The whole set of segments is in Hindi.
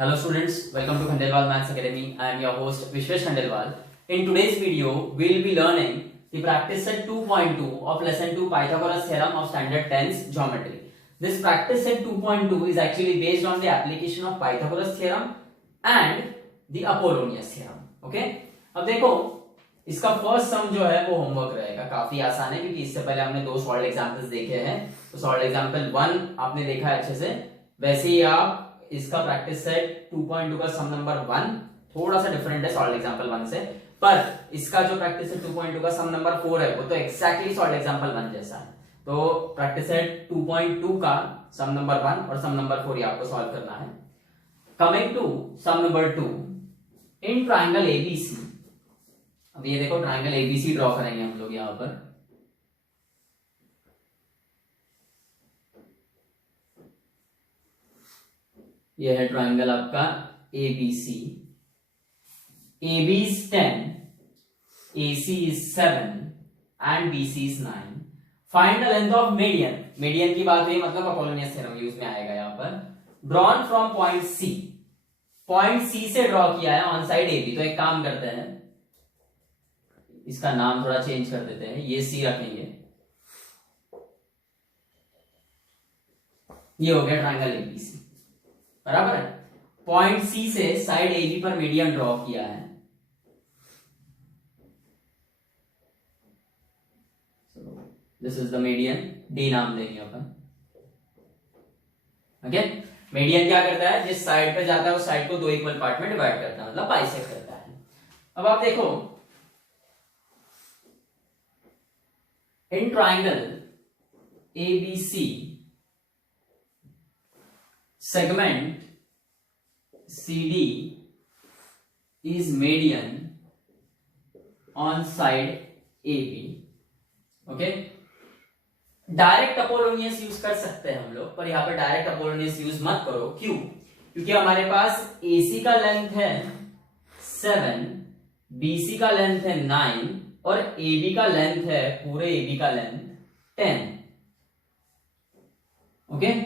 Hello students, welcome to Khandelwal Maths Academy. I am your host Vishwesh Khandelwal. In today's video, we will be learning the practice set 2.2 of lesson 2 Pythagoras theorem of standard 10's geometry. This practice set 2.2 is actually based on the application of Pythagoras theorem and the Apollonius theorem. Okay? अब देखो इसका फर्स्ट सम जो है वो होमवर्क रहेगा, काफी आसान है क्योंकि इससे पहले हमने दो सॉल्व एग्जांपल्स देखे हैं. तो सॉल्व एग्जांपल 1 आपने देखा है अच्छे से, वैसे ही आप इसका प्रैक्टिस सेट 2.2 का सम नंबर 1 थोड़ा सा डिफरेंट है सॉल्व एग्जांपल 1 से, पर इसका जो प्रैक्टिस सेट 2.2 का सम नंबर 4 है वो तो एक्जैक्टली सॉल्व एग्जांपल 1 जैसा है. तो प्रैक्टिस सेट 2.2 का सम नंबर 1 और सम नंबर 4 ये आपको सॉल्व करना है. Coming to sum number 2, in triangle ABC. अब ये देखो ट्राइंगल एबीसी ड्रॉ करेंगे हम लोग यहां पर. यह है ट्राइंगल आपका ABC. AB is 10, AC is 7 and BC is 9. Find the length of median. median की बात हुई मतलब अपोलोनियस थ्योरम यूज में आएगा यहाँ पर. Drawn from point C. Point C से ड्रॉ किया है ऑन साइड AB. तो एक काम करते हैं, इसका नाम थोड़ा चेंज कर देते हैं, ये C रखेंगे. ये हो गया ट्राइंगल एबीसी. बराबर है. पॉइंट C से साइड AB पर मीडियन ड्रॉ किया है. This is the median, D नाम देंगे अपन. ओके. मीडियन क्या करता है, जिस साइड पे जाता है उस साइड को दो इक्वल पार्ट में डिवाइड करता है, मतलब बाइसेक्ट करता है. अब आप देखो in triangle ABC segment CD is median on side AB. Okay. Direct Apollonius use कर सकते हैं हम लोग, पर यहां पे डायरेक्ट अपोलोनियस यूज मत करो. क्यों? क्योंकि हमारे पास AC का लेंथ है 7, BC का लेंथ है 9 और AB का लेंथ है, पूरे AB का लेंथ 10. ओके.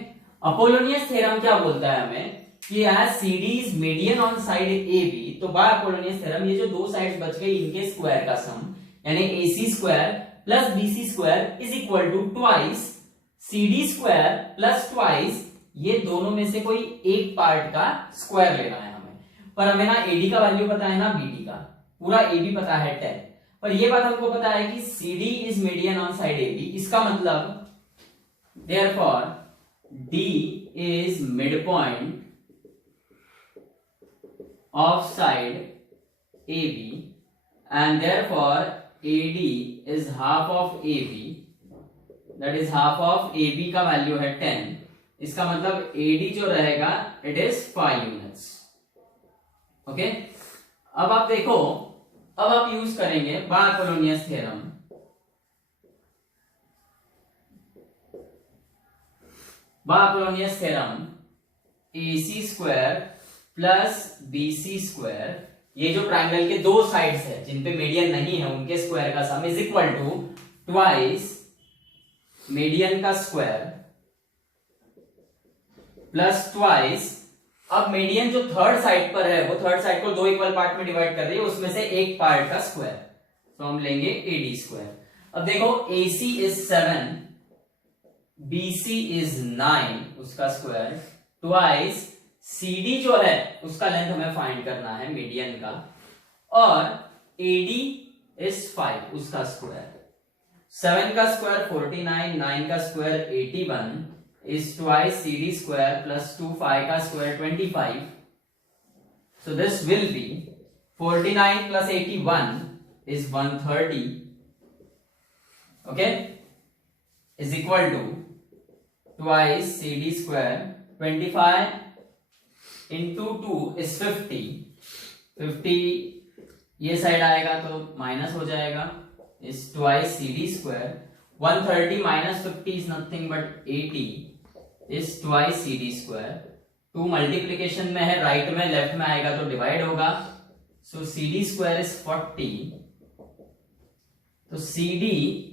अपोलोनियस थ्योरम क्या बोलता है हमें कि as CD is median on side AB, तो बाय अपोलोनियस थ्योरम ये जो दो साइड्स बच गई इनके स्क्वायर का सम यानी AC square plus BC square is equal to twice CD square plus twice ये दोनों में से कोई एक पार्ट का स्क्वायर लेना है हमें. पर हमें ना AD का वैल्यू पता है ना BD का, पूरा AB पता है 10, पर ये बात हमको पता है कि CD is median on side AB. इसका मतलब therefore D is midpoint of side AB and therefore AD is half of AB, that is half of AB का वैल्यू है 10. इसका मतलब AD जो रहेगा it is 5 units. ओके. अब आप देखो, अब आप यूज करेंगे by Apollonius theorem. By Apollonius theorem AC square plus BC square, ये जो ट्राइंगल के दो साइड्स है जिन पे मीडियन नहीं है उनके स्क्वायर का sum is equal to twice median का स्क्वायर प्लस ट्वाइस. अब मीडियन जो थर्ड साइड पर है वो थर्ड साइड को दो इक्वल पार्ट में डिवाइड कर रही है, उसमें से एक पार्ट का स्क्वायर, तो हम लेंगे AD स्क्वायर. अब देखो AC इज 7, BC is 9 उसका स्क्वायर ट्वाइस CD जो है उसका लेंथ हमें फाइंड करना है मीडियन का, और AD is 5 उसका स्क्वायर. 7 का स्क्वायर 49, 9 का square 81 is twice CD square plus 2 5 का square 25. So this will be 49 plus 81 is 130. Okay, is equal to twice CD square 25 into 2 is 50. 50 ये साइड आएगा तो माइनस हो जाएगा, is twice CD square. 130 minus 50 is nothing but 80 is twice CD square. 2 multiplication में है, राइट में लेफ्ट में आएगा तो डिवाइड होगा, so CD square is 40. तो CD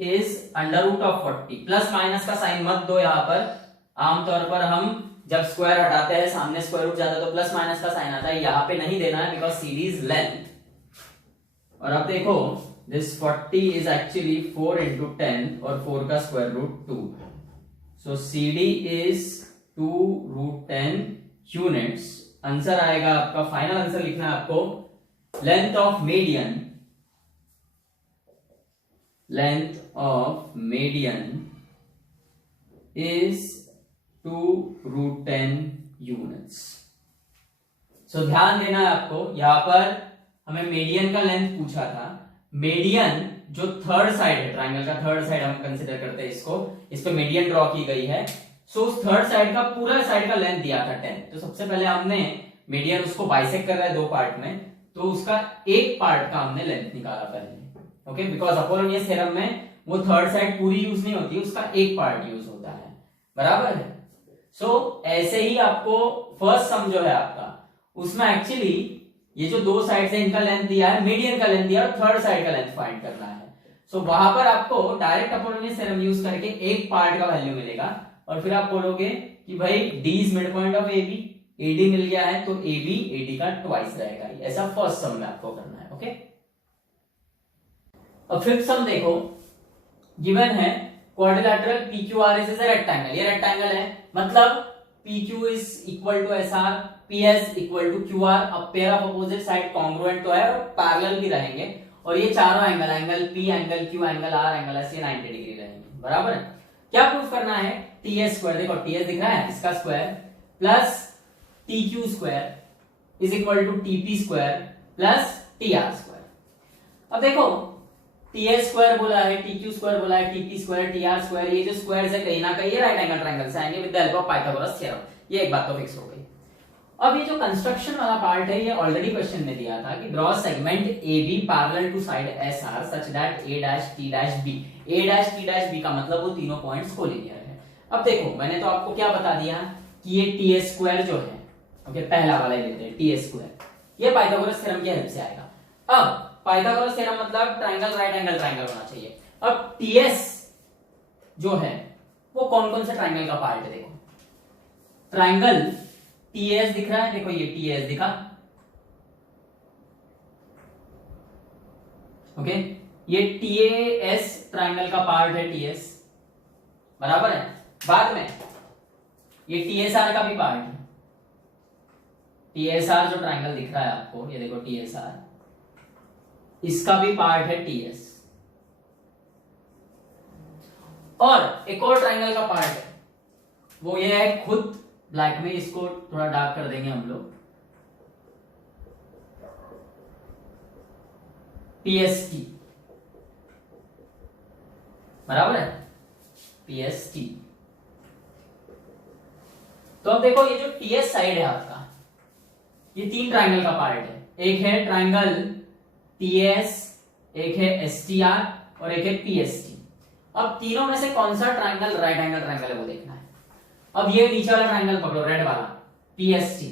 is under root of 40. Plus minus का साइन मत दो, यहां पर आमतौर पर हम जब स्क्वायर हटाते हैं सामने स्क्वायर रूट जाता है तो प्लस माइनस का साइन आता है, यहाँ पे नहीं देना है बिकॉज CD इज लेंथ। और अब देखो दिस 40 इज एक्चुअली 4 into 10 और 4 का square root 2, so CD is 2 root 10 units. Answer आएगा आपका, फाइनल आंसर लिखना है आपको, length of median is 2 root 10 units. So ध्यान देना है आपको, यहां पर हमें मीडियन का लेंथ पूछा था। मीडियन जो थर्ड साइड है, ट्रायंगल का थर्ड साइड हम कंसीडर करते हैं इसको, इस पे मीडियन ड्रॉ की गई है। सो उस थर्ड साइड का पूरा साइड का लेंथ दिया था 10। तो सबसे पहले हमने मीडियन उसको बाइसेक्ट कर रहा है दो पार्ट में, तो उसका एक पार्ट का हमने लेंथ निकाला पहले। ओके, बिकॉज अपोलोनियस थ्योरम में वो थर्ड साइड पूरी यूज नहीं होती, उसका एक पार्ट यूज होता है, बराबर है। सो ऐसे ही आपको फर्स्ट सम जो है आपका, उसमें एक्चुअली ये जो दो साइड से इनका लेंथ दिया है, मीडियन का लेंथ दिया है और थर्ड साइड का लेंथ फाइंड करना है। सो वहां पर आपको डायरेक्ट अपोलोनियस थ्योरम यूज करके एक पार्ट का वैल्यू मिलेगा और फिर आप बोलोगे कि भाई D is mid point of AB, AD मिल गया है तो AB AD का ट्वाइस रहेगा। ऐसा फर्स्ट सम में आपको करना है। ओके, अब फिफ्थ सम देखो, गिवन है quadrilateral PQRS is a rectangle. ये रेक्टेंगल है, मतलब PQ is equal to SR, PS equal to QR। अब pair of opposite side congruent तो है और पैरेलल भी रहेंगे, और ये चारों angle P, angle Q, angle R, angle S, ये 90 डिग्री रहेंगे, बराबर है। क्या प्रूफ करना है? TS स्क्वायर, देखो TS दिख रहा है, इसका square plus TQ square is equal to TP square plus TR square. अब देखो TS स्क्वायर बोला है, TQ स्क्वायर बोला है, TP स्क्वायर, TR स्क्वायर, ये जो स्क्वायर है कहीं ना कहीं राइट एंगल ट्रायंगल से आएंगे with the help of Pythagoras theorem. ये एक बात तो फिक्स हो गई। अब ये जो कंस्ट्रक्शन वाला पार्ट है, ये ऑलरेडी क्वेश्चन में दिया था कि draw segment AB parallel to side SR such that A', T', B का मतलब वो तीनों पॉइंट्स कोलिनियर है। अब देखो मैंने तो आपको क्या बता दिया कि ये TS स्क्वायर जो है, ओके पहला वाला ही लेते हैं TS स्क्वायर, ये पाइथागोरस थ्योरम की हेल्प से आएगा। अब पाइथागोरस थ्योरम मतलब ट्रायंगल राइट एंगल ट्रायंगल होना चाहिए। अब TS जो है वो कौन कौन से ट्रायंगल का पार्ट है? देखो ट्रायंगल TS दिख रहा है, देखो ये TS दिखा, ओके ये TAS ट्रायंगल का पार्ट है TS, बराबर है। बाद में ये TSR का भी पार्ट है, TSR जो ट्रायंगल दिख रहा है आपको, ये देखो TSR, इसका भी पार्ट है TS। और एक और ट्रायंगल का पार्ट है, वो ये है खुद ब्लैक में, इसको थोड़ा डार्क कर देंगे हम लोग, PST, बराबर है PST। तो अब देखो ये जो TS साइड है आपका, ये तीन ट्रायंगल का पार्ट है। एक है ट्रायंगल TS, एक है STR और एक है PST। अब तीनों में से कौन सा ट्रायंगल राइट एंगल ट्रायंगल है वो देखना है। अब ये नीचे वाला ट्रायंगल पकड़ो, रेड वाला PST,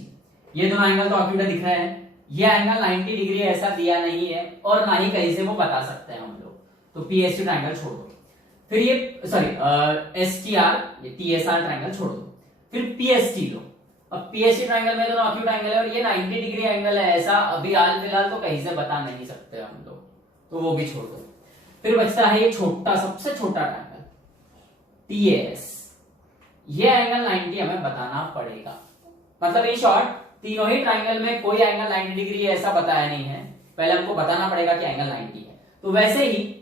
ये दोनों एंगल तो ऑक्यूटा दिख रहा है, ये एंगल 90 डिग्री ऐसा दिया नहीं है और ना ही कहीं से वो बता सकते हैं हम लोग, तो PST ट्रायंगल छोड़ दो। फिर ये सॉरी STR, ये TSR ट्रायंगल छोड़ दो, फिर PST लो। अब PST ट्रायंगल में दोनों ऑक्यूटा एंगल है और ये 90 डिग्री एंगल है ऐसा अभी हाल फिलहाल तो कहीं से बता नहीं सकते हम लोग, तो वो भी छोड़ दो। फिर बचता है ये छोटा, सबसे छोटा ट्रायंगल TAS, ये एंगल 90 हमें बताना पड़ेगा। मतलब इन शॉर्ट तीनों ही ट्रायंगल में कोई एंगल 90 डिग्री ऐसा बताया नहीं है, पहले हमको बताना पड़ेगा कि एंगल 90 है। तो वैसे ही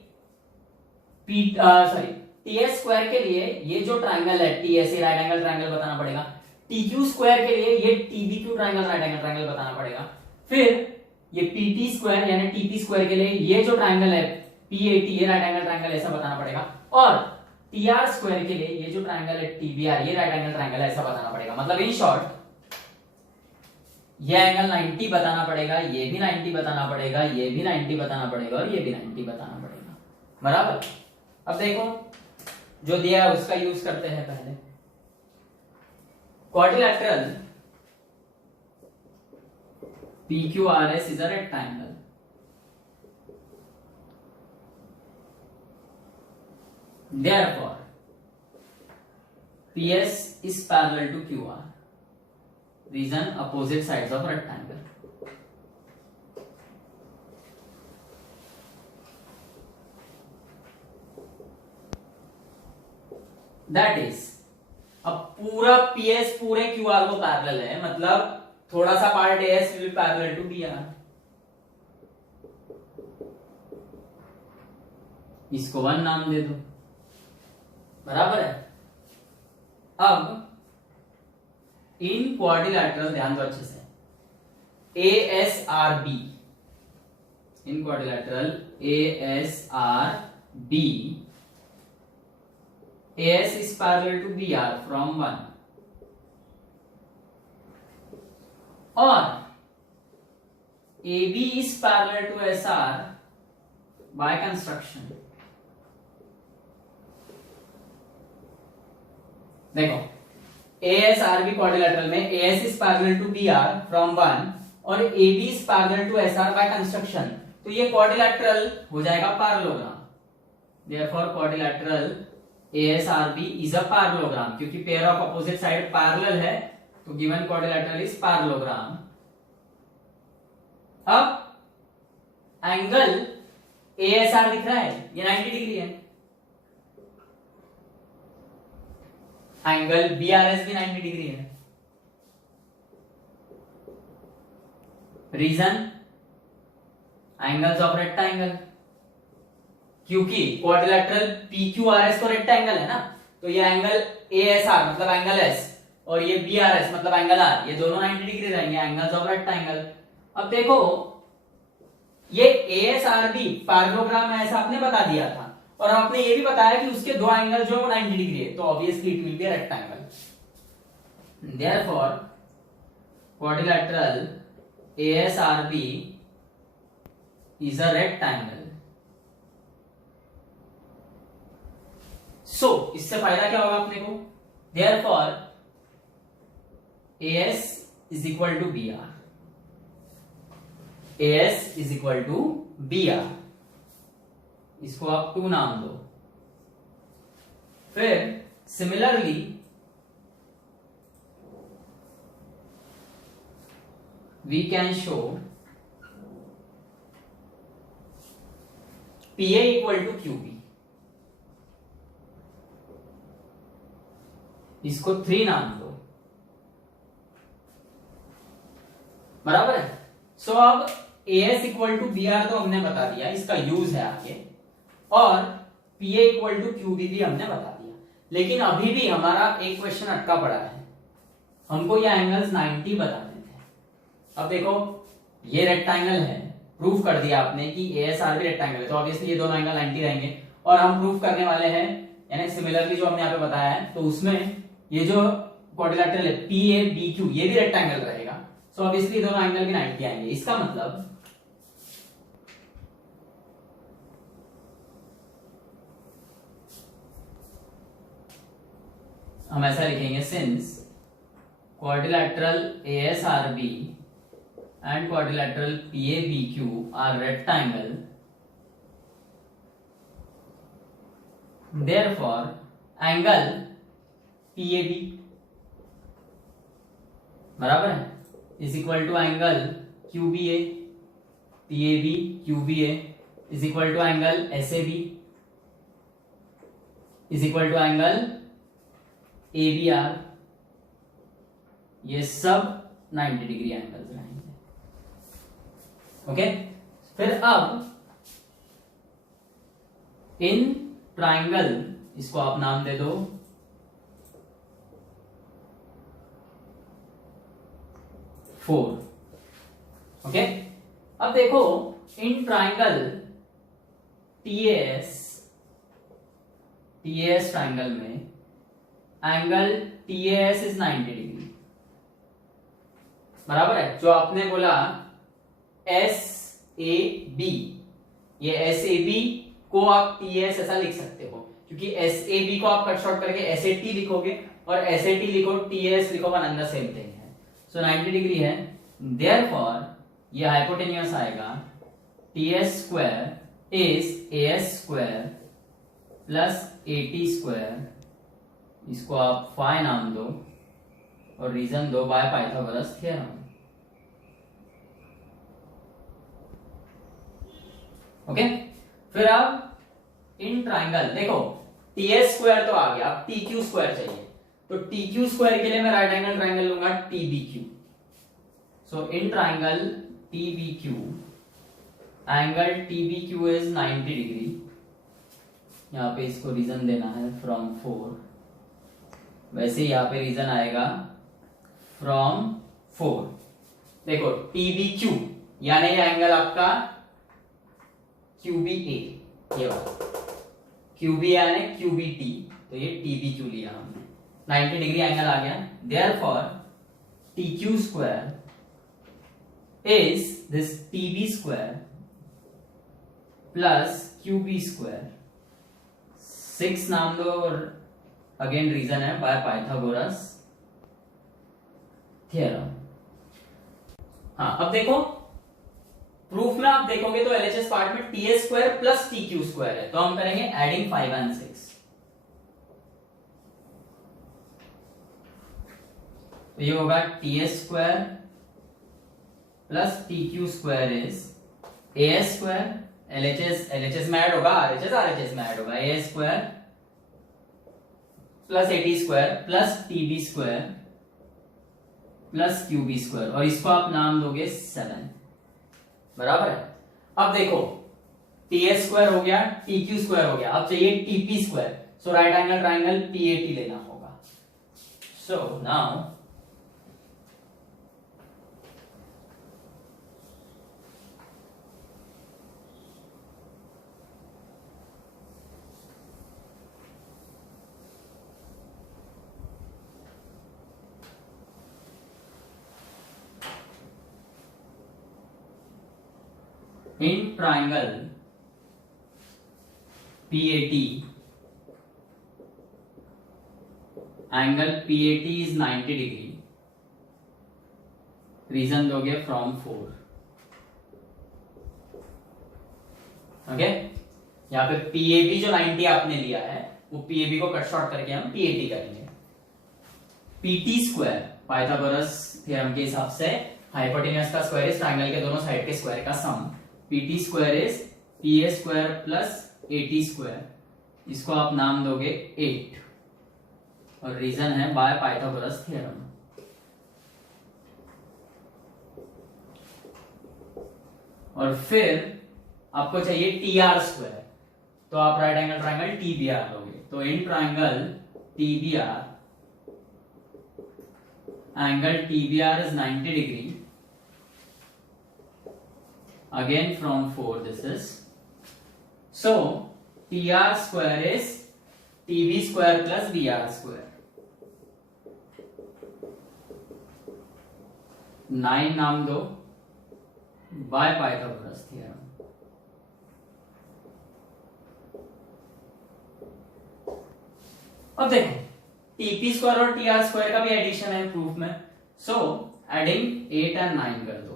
TS स्क्वायर के लिए ये जो ट्रायंगल है TS, राइट एंगल ट्रायंगल बताना पड़ेगा। TQ स्क्वायर के लिए ये TBQ triangle right angle triangle बताना पड़ेगा। फिर ये PT स्क्वायर यानी TP स्क्वायर के लिए ये जो ट्रायंगल है PAT, ये राइट एंगल ट्रायंगल ऐसा बताना पड़ेगा। और TR स्क्वायर के लिए ये जो ट्रायंगल है TBR, ये राइट एंगल ट्रायंगल ऐसा बताना पड़ेगा। मतलब इन शॉर्ट ये एंगल 90 बताना पड़ेगा, ये भी 90 बताना पड़ेगा, ये भी 90 बताना पड़ेगा और ये भी 90 बताना पड़ेगा, बराबर। अब देखो जो दिया है उसका यूज करते हैं पहले। Quadrilateral PQRS is a rectangle, therefore PS is parallel to QR। Reason opposite sides of rectangle. That is, अब पूरा पीएस पूरे क्यूआर को पैरेलल है, मतलब थोड़ा सा part AS will be parallel to BR. इसको 1 नाम दे दो, बराबर है। अब इन क्वाड्रिलैटरल, ध्यान दो अच्छे से, ASRB, in quadrilateral ASRB, AS is parallel to BR from 1 और AB is parallel to SR by construction। देखो ASRB क्वाड्रिलैटरल में AS is parallel to BR from 1 और AB is parallel to SR by construction, तो ये क्वाड्रिलैटरल हो जाएगा parallelogram. Therefore quadrilateral ASRB is a parallelogram, क्योंकि pair of opposite side parallel है, तो गिवन क्वाड्रिलैटरल इज पैरेललोग्राम। अब एंगल ASR दिख रहा है, ये 90 डिग्री है। एंगल BRS भी 90 डिग्री है। रीजन, एंगल्स ऑफ रेक्टेंगल, क्योंकि क्वाड्रिलैटरल PQRS तो रेक्टेंगल है ना, तो ये एंगल ASR मतलब एंगल S और ये BRS मतलब एंगल R, ये दोनों 90 डिग्री रहेंगे, एंगल्स ऑफ रेक्टेंगल। अब देखो ये ASRB पैरेललोग्राम है, ऐसा आपने बता दिया था, और आपने ये भी बताया कि उसके दो एंगल जो है 90 डिग्री है, तो obviously it will be a rectangle. Therefore quadrilateral ASRB is a rectangle. So इससे फायदा क्या होगा अपने को, therefore AS is equal to BR, AS is equal to BR, इसको आप 2 नाम दो। फिर similarly we can show PA equal to QB, इसको 3 नाम दो, बराबर है। सो अब AS इक्वल टू BR तो हमने बता दिया, इसका यूज है आगे, और PA इक्वल टू QB भी हमने बता दिया। लेकिन अभी भी हमारा एक क्वेश्चन अटका पड़ा है, हमको ये एंगल्स 90 बताने थे। अब देखो ये रेक्टेंगल है, प्रूफ कर दिया आपने कि ASR भी रेक्टेंगल है, तो ऑब्वियसली ये दोनों एंगल 90 रहेंगे, और हम प्रूफ करने वाले हैं, यानी सिमिलरली जो हमने यहाँ पे बताया है, तो उसमें ये जो क्वाड्रिलैटरल है PABQ ये भी रेक्टेंगल रहेगा, सो ऑब्वियसली दोनों एंगल भी 90 आएंगे। इसका मतलब हम ऐसा लिखेंगे, since quadrilateral ASRB and quadrilateral PABQ are rectangle, therefore angle PAB बराबर है is equal to angle QBA, PAB QBA is equal to angle SAB is equal to angle ABR, ये सब 90 डिग्री एंगल्स रहेंगे। ओके, फिर अब इन ट्राइंगल, इसको आप नाम दे दो फोर। ओके, अब देखो इन ट्राइंगल TAS ट्राइंगल में एंगल TAS इज 90 डिग्री, बराबर है। जो आपने बोला SAB, ये SAB को आप TAS ऐसा लिख सकते हो, क्योंकि SAB को आप कट शॉर्ट करके SAT लिखोगे, और SAT लिखो TAS लिखो, one and the same thing है। सो 90 डिग्री है, देयरफॉर ये हाइपोटेन्यूस आएगा, TS square is AS square plus AT square, इसको आप फाई नाम दो, और रीजन दो बाय पाइथागोरस थ्योरम। ओके, फिर अब इन ट्राइंगल देखो टी एस स्क्वायर तो आ गया, अब टी क्यू स्क्वायर चाहिए, तो टी क्यू स्क्वायर के लिए मैं राइट एंगल ट्राइंगल लूंगा T B Q. So in triangle T B Q angle T B Q is 90 degree. यहाँ पे इसको रीजन देना है फ्रॉम 4, वैसे यहाँ पे रीजन आएगा फ्रॉम 4। देखो टी बी क्यू यानी ये एंगल आपका क्यू बी ए, ये वाला क्यू बी यानी क्यू बी टी, तो ये टी बी क्यू लिया हमने, 90 डिग्री एंगल आ गया। Therefore T Q square is this T B square plus Q B square, 6 नाम दो और अगेन रीजन है बाय पाइथागोरस थ्योरम। हाँ अब देखो प्रूफ में आप देखोगे तो एलएचएस पार्ट में T S square plus T Q square है, तो हम करेंगे एडिंग 5 and 6। तो ये होगा T S square plus T Q square is A S square, LHS में ऐड होगा, आरएचएस में ऐड होगा, A square plus A T square plus T B square plus Q B square, और इसको आप नाम दोगे 7, बराबर है। अब देखो टी एस स्क्वायर हो गया, टी क्यू स्क्वायर हो गया, अब चाहिए TP square, so right angle triangle PAT लेना होगा। So now in triangle PAT, angle PAT is 90 degree, reason दोगे फ्रॉम 4। ओके, यहाँ पे PAB जो 90 आपने लिया है वो PAB को कट शॉर्ट करके हम PAT करेंगे। PT स्क्वायर पाइथागोरस थ्योरम के हिसाब से हाइपोटेन्यूज का स्क्वायर इज ट्राइंगल के दोनों साइड के स्क्वायर का सम, PT square is PA square plus AT square, इसको आप नाम दोगे 8, और रीजन है बाय पाइथागोरस थ्योरम। और फिर आपको चाहिए TR स्क्वायर, तो आप राइट एंगल ट्राइंगल TBR लोगे, तो in triangle TBR angle TBR is 90 degree, again from 4 this is, so TR square is TB square plus BR square, 9 नाम दो बाय पाइथागोरस थ्योरम। अब देखो TP स्क्वायर और TR स्क्वायर का भी एडिशन है प्रूफ में, सो एडिंग 8 and 9 कर दो,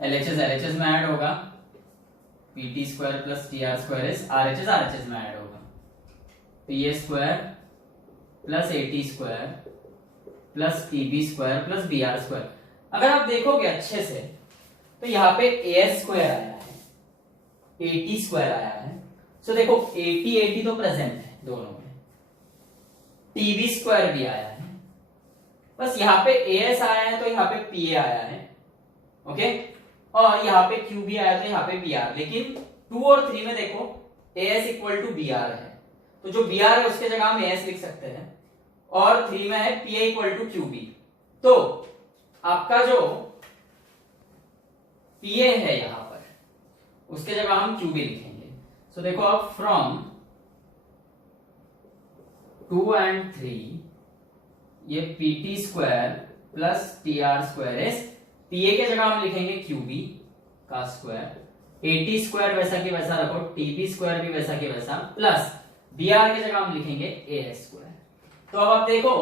एलएचएस में ऐड होगा, PT square plus TR square is RHS में ऐड होगा, PA square plus AT square plus TB square plus BR square. अगर आप देखोगे अच्छे से तो यहाँ पे एएस स्क्वायर आया है, एटी स्क्वायर आया है, सो देखो एटी तो प्रेजेंट है दोनों में, टीबी स्क्वायर भी आया है, बस यहाँ पे एएस आया है तो यहाँ पे पीए आया है, ओके, और यहाँ पे क्यू भी आया तो यहाँ पे बी आर, लेकिन 2 और 3 में देखो AS equal to B R है, तो जो बी आर है उसके जगह हम एएस लिख सकते हैं, और 3 में है पीए इक्वल टू क्यू बी, तो आपका जो पीए है यहां पर उसके जगह हम क्यू बी लिखेंगे। सो देखो अब फ्रॉम 2 and 3 ये PT square plus TR square is, PA के जगह हम लिखेंगे क्यूबी का स्क्वायर, एटी स्क्वायर वैसा की वैसा रखो, टीबी स्क्वायर भी वैसा की वैसा, प्लस बीआर के जगह हम लिखेंगे एएस स्क्वायर। तो अब आप देखो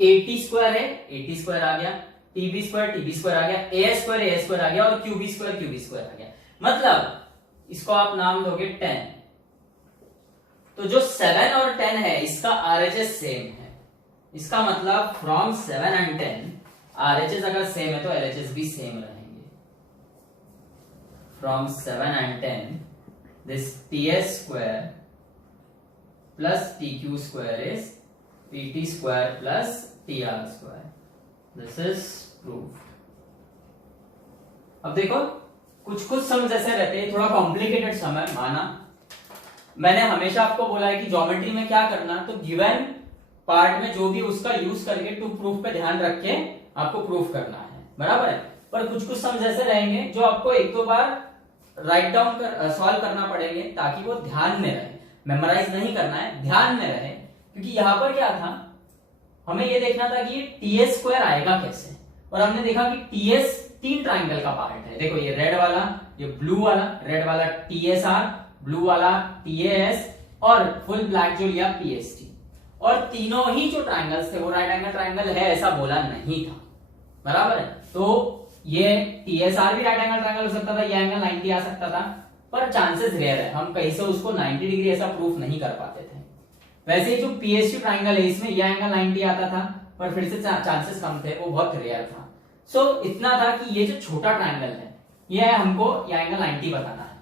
एटी स्क्वायर है, एटी स्क्वायर आ गया, टीबी स्क्वायर आ गया, एएस स्क्वायर आ गया, और क्यूबी स्क्वायर आ गया, मतलब इसको आप नाम दोगे 10, तो जो 7 और 10 है इसका आरएचएस सेम है, इसका मतलब फ्रॉम 7 एंड 10 आरएचएस अगर सेम है तो एलएचएस भी सेम रहेंगे। From 7 and 10 this TS square plus TQ square is PT square plus TR square, this is proved. अब देखो कुछ कुछ सम जैसे रहते हैं, थोड़ा कॉम्प्लिकेटेड सम है माना, मैंने हमेशा आपको बोला है कि ज्योमेट्री में क्या करना, तो गिवन पार्ट में जो भी उसका यूज करके टू प्रूफ पे ध्यान रख के आपको प्रूफ करना है, बराबर है। पर कुछ कुछ सम जैसे रहेंगे जो आपको एक दो बार राइट डाउन कर सॉल्व करना पड़ेंगे ताकि वो ध्यान में रहे, मेमोराइज नहीं करना है, ध्यान में रहे। क्योंकि यहां पर क्या था, हमें ये देखना था कि टीएस स्क्वायर आएगा कैसे, और हमने देखा कि टीएस 3 ट्राइंगल का पार्ट है। देखो ये रेड वाला, ये ब्लू वाला, रेड वाला टीएसआर, ब्लू वाला टीएएस और फुल ब्लैक जो लिया पीएसटी, और तीनों ही जो ट्राइंगल्स थे वो राइट एंगल ट्राइंगल है ऐसा बोला नहीं था, बराबर है। तो ये टीएसआर भी राइट एंगल ट्राइंगल हो सकता था, ये एंगल 90 आ सकता था, पर चांसेस रेयर है, हम कहीं से उसको 90 डिग्री ऐसा प्रूफ नहीं कर पाते थे। वैसे जो पीएसटी ट्राइंगल है इसमें यह एंगल 90 आता था, पर फिर से चांसेस कम थे, वो बहुत रेयर था। सो इतना था कि ये जो छोटा ट्राइंगल है ये हमको ये एंगल 90 बताना है।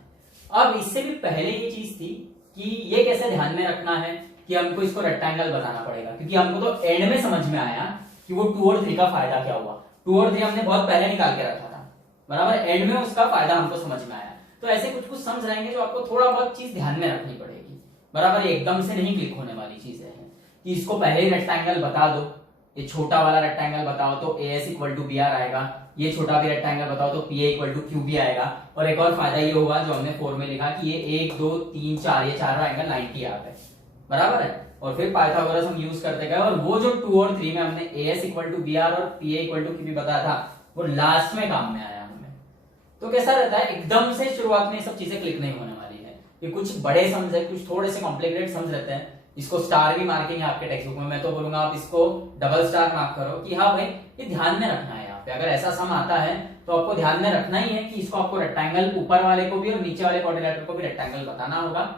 अब इससे भी पहले ये चीज थी कि ये कैसे ध्यान में रखना है कि हमको इसको रेक्टेंगल बताना पड़ेगा, क्योंकि हमको तो एंड में समझ में आया कि वो 2 और 3 का फायदा क्या हुआ। 2 और 3 हमने बहुत पहले निकाल के रखा था, बराबर, एंड में उसका फायदा हमको समझ में आया। तो ऐसे कुछ कुछ समझ रहेंगे जो आपको थोड़ा बहुत चीज ध्यान में रखनी पड़ेगी, बराबर, एकदम से नहीं क्लिक होने वाली चीजें हैं कि इसको पहले ही रेक्टेंगल बता दो, ये छोटा वाला रेक्टेंगल बताओ तो AS इक्वल टू BR आएगा, ये छोटा भी रेक्टेंगल बताओ तो PA इक्वल टू QB आएगा। और एक और फायदा ये होगा जो हमने 4 में लिखा कि ये 1 2 3 4 ये चारों एंगल 90 आ गए, बराबर है। और फिर पाइथागोरस हम यूज करते गए, और वो जो 2 और 3 में हमने AS इक्वल टू BR और PA इक्वल टू QB बताया था वो लास्ट में काम में आया हमें। तो कैसा रहता है, एकदम से शुरुआत में ये सब चीजें क्लिक नहीं होने वाली है, ये कुछ बड़े सम्स है, कुछ थोड़े से कॉम्प्लिकेटेड सम्स रहते हैं। इसको स्टार भी मार्किंग है आपके टेक्स्ट बुक में, मैं तो बोलूंगा आप इसको डबल स्टार मार्क करो कि हाँ भाई ये ध्यान में रखना है। यहाँ पे अगर ऐसा सम आता है तो आपको ध्यान में रखना ही है कि इसको आपको रेक्टेंगल ऊपर वाले को भी और नीचे वाले क्वाड्रिलेटरल को भी रेक्टेंगल बताना होगा,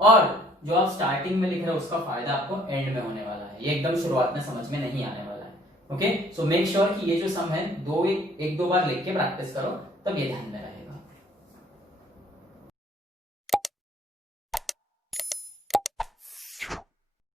और जो आप स्टार्टिंग में लिख रहे हो उसका फायदा आपको एंड में होने वाला है, ये एकदम शुरुआत में समझ में नहीं आने वाला है। ओके, सो मेक श्योर कि ये जो सम है एक दो बार लिख के प्रैक्टिस करो, तब ये ध्यान में रहे।